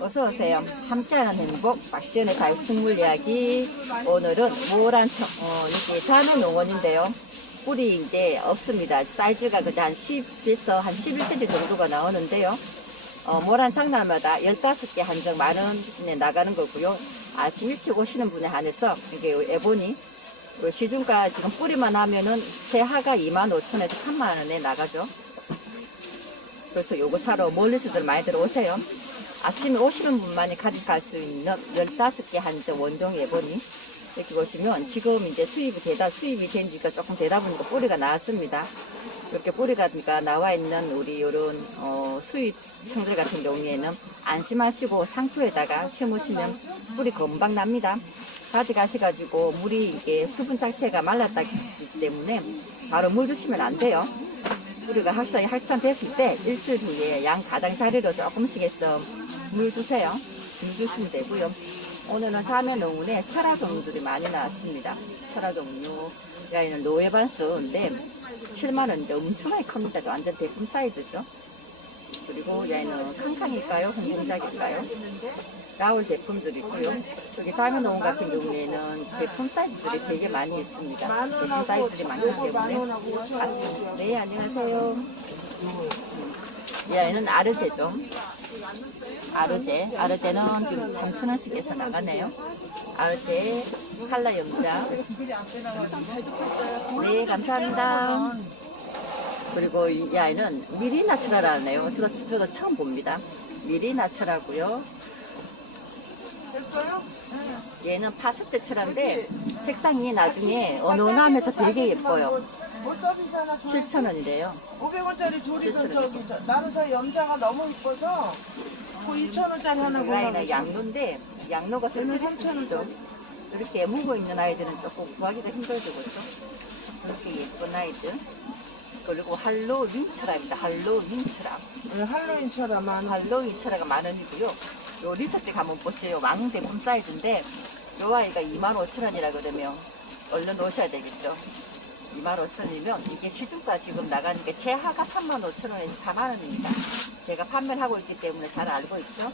어서 오세요. 함께하는 행복 박시연의 다육식물 이야기. 오늘은 모란 청, 어, 여기 자매 농원인데요. 뿔이 이제 없습니다. 사이즈가 그저 한 10에서 한 11cm 정도가 나오는데요. 어, 모란 장날마다 15개 한정 만 원에 나가는 거고요. 아침 일찍 오시는 분에 한해서 이게 에보니 그 시중가 지금 뿌리만 하면은 재하가 2만 5천에서 3만 원에 나가죠. 그래서 요거 사러 멀리서들 많이 들어오세요. 아침에 오시는 분만이 가져갈 수 있는 15개 한정 원종 예본이 이렇게 보시면 지금 이제 수입이 되다, 수입이 된 지가 조금 되다 보니까 뿌리가 나왔습니다. 이렇게 뿌리가 나와 있는 우리 요런, 어, 수입 청들 같은 경우에는 안심하시고 상토에다가 심으시면 뿌리 금방 납니다. 가져가셔가지고 물이 이게 수분 자체가 말랐다기 때문에 바로 물 주시면 안 돼요. 뿌리가 학살이 한참 됐을 때 일주일 후에 양 가장 자리로 조금씩 해서 물 주세요. 물 주시면 되고요. 오늘은 사면 농원에 철화 종류들이 많이 나왔습니다. 철화 종류. 여기는 노예반스인데 7만원인데 엄청나게 큽니다. 완전 대품 사이즈죠. 그리고 여기는 캉캉일까요? 홍콩작일까요? 나올 제품들이 있고요. 여기 사면 농원 같은 경우에는 제품 사이즈들이 되게 많이 있습니다. 제품 사이즈들이 많기 때문에 아, 네, 안녕하세요. 이 아이는 아르제죠. 아르제. 아르제는 지금 3,000원씩 해서 나가네요. 아르제 칼라 염자. 네, 감사합니다. 그리고 이 아이는 미리나추라라네요. 저도, 저도 처음 봅니다. 미리나추라고요. 됐어요? 얘는 파스텔처럼인데 색상이 나중에 은은하면서 되게 예뻐요. 뭐 서비스 하나 줘. 7,000원이래요. 500원짜리 조리도 그렇죠. 저기 저- 나는 저 염자가 너무 이뻐서 그 2,000원짜리 하나 이 아이는 양로인데 양로가 얘는 설치했죠. 이렇게 묵어 있는 아이들은 조금 구하기가 힘들죠, 그렇죠? 이렇게 예쁜 아이들. 그리고 할로윈 철학입니다. 할로윈 철학. 할로윈처럼만 할로윈 철학가 만 원이고요. 요 리서치 가면 보세요. 왕대품 사이즈인데 요 아이가 25,000원이라 그러면 얼른 오셔야 되겠죠. 25,000원이면 이게 시중가 지금 나가는 게 제하가 35,000원에서 4만 원입니다. 제가 판매를 하고 있기 때문에 잘 알고 있죠.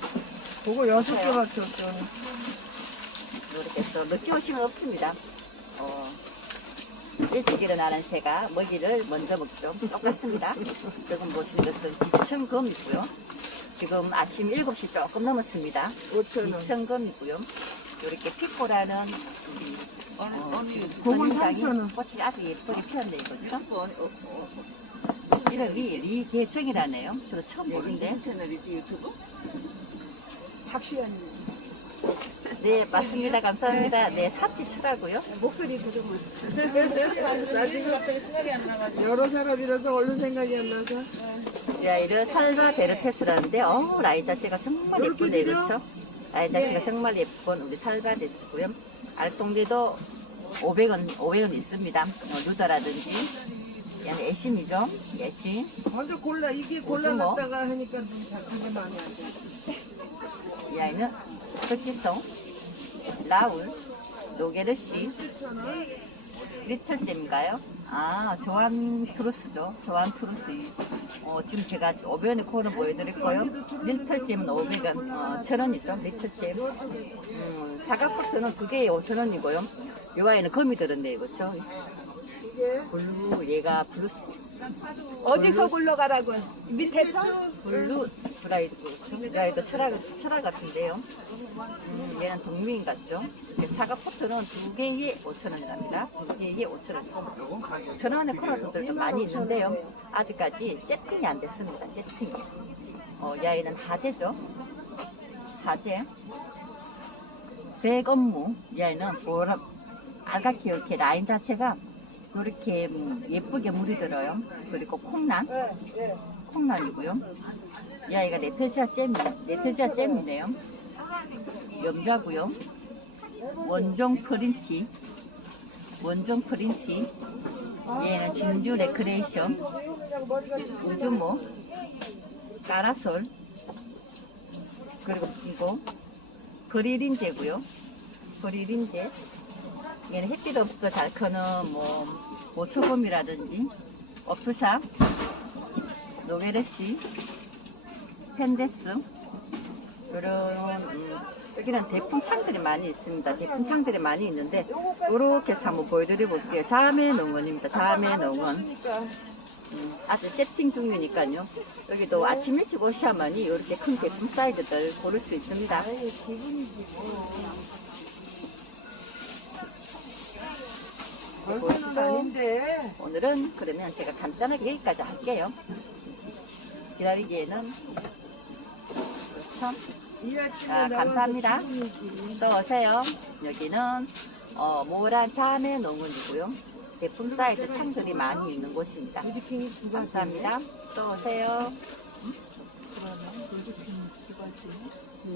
그거 여섯 개밖에 없어 이렇게 해서 늦게 오시면 없습니다. 어, 일찍 일어나는 새가 먹이를 먼저 먹죠. 똑같습니다. 지금 보시는 것은 기천검이고요. 지금 아침 7시 조금 넘었습니다. 5,000원 기천검이고요. 이렇게 피코라는 어, 선인장이 3,000원. 꽃이 아주 예쁘게 피었네 이거죠. 이름이 리계정이라네요. 저도 처음 보는데. 박시연이 네, 맞습니다. 감사합니다. 네, 삽지 치라고요. 목소리 들으면 나 지금 갑자기 생각이 안 나가지고 여러 사람이라서 얼른 생각이 안 나서 이 아이를 살바 베르테스라는데, 어, 라인 자체가 정말 예쁘네? 그렇죠? 라인 자체가 정말 예쁜 우리 살바 데스고요. 알통제도 500원, 500원 있습니다. 어, 루더라든지. 얘는 애신이죠? 애신. 먼저 골라 이게. 골라놨다가 하니까 좀 작은 게 마음에 안 들어 이 아이는 흑기송, 라울, 노게르시, 7,000원 리틀잼인가요? 아, 조한 트루스죠. 조한 트루스. 어, 지금 제가 500원에 코를 보여드릴 거요. 리틀잼은 500원, 어, 1000원이죠. 리틀잼. 음, 사과포트는 그게 5,000원이고요. 요 아이는 검이 들었네요. 그렇죠? 블루, 얘가 블루스, 어디서 굴러가라고? 밑에서? 블루 브라이드. 브라이드 철학, 철학 같은데요. 음, 얘는 동민 같죠? 사과 포트는 두 개에 5,000원이랍니다. 두 개에 5,000원. 전원의 코너들도 많이 있는데요. 아직까지 세팅이 안 됐습니다. 세팅이. 어, 이 아이는 하재죠. 하재. 백업무. 이 아이는 보라, 아가키 이렇게 라인 자체가 이렇게 음, 예쁘게 물이 들어요. 그리고 콩란. 네, 네. 콩란이고요. 이 아이가 레트지아 잼, 레트지아 잼이네요. 염자고요. 원종 프린티. 원종 프린티. 얘는 진주 레크레이션. 우주모. 까라솔. 그리고 이거 그릴인제고요. 그릴인제. 얘는 햇빛 없어도 잘 크는 뭐 모초범이라든지 어프샵, 노게르시, 펜데스, 이런 음, 여기는 대풍창들이 많이 있습니다. 대풍창들이 많이 있는데 이렇게 해서 한번 보여드려 볼게요. 자매 농원입니다. 자매 농원. 음, 아직 세팅 중이니까요. 여기도 아침 일찍 오셔야만이 이렇게 큰 대품 사이즈들 고를 수 있습니다. 아닌데. 오늘은 그러면 제가 간단하게 여기까지 할게요. 기다리기에는 아침에 자, 감사합니다. 또 오세요. 여기는 어, 모란 자매 농원이고요. 대품 사이즈 창들이 많이 있는 곳입니다. 감사합니다. 또 오세요. 그러면 루디킹이 두 가지.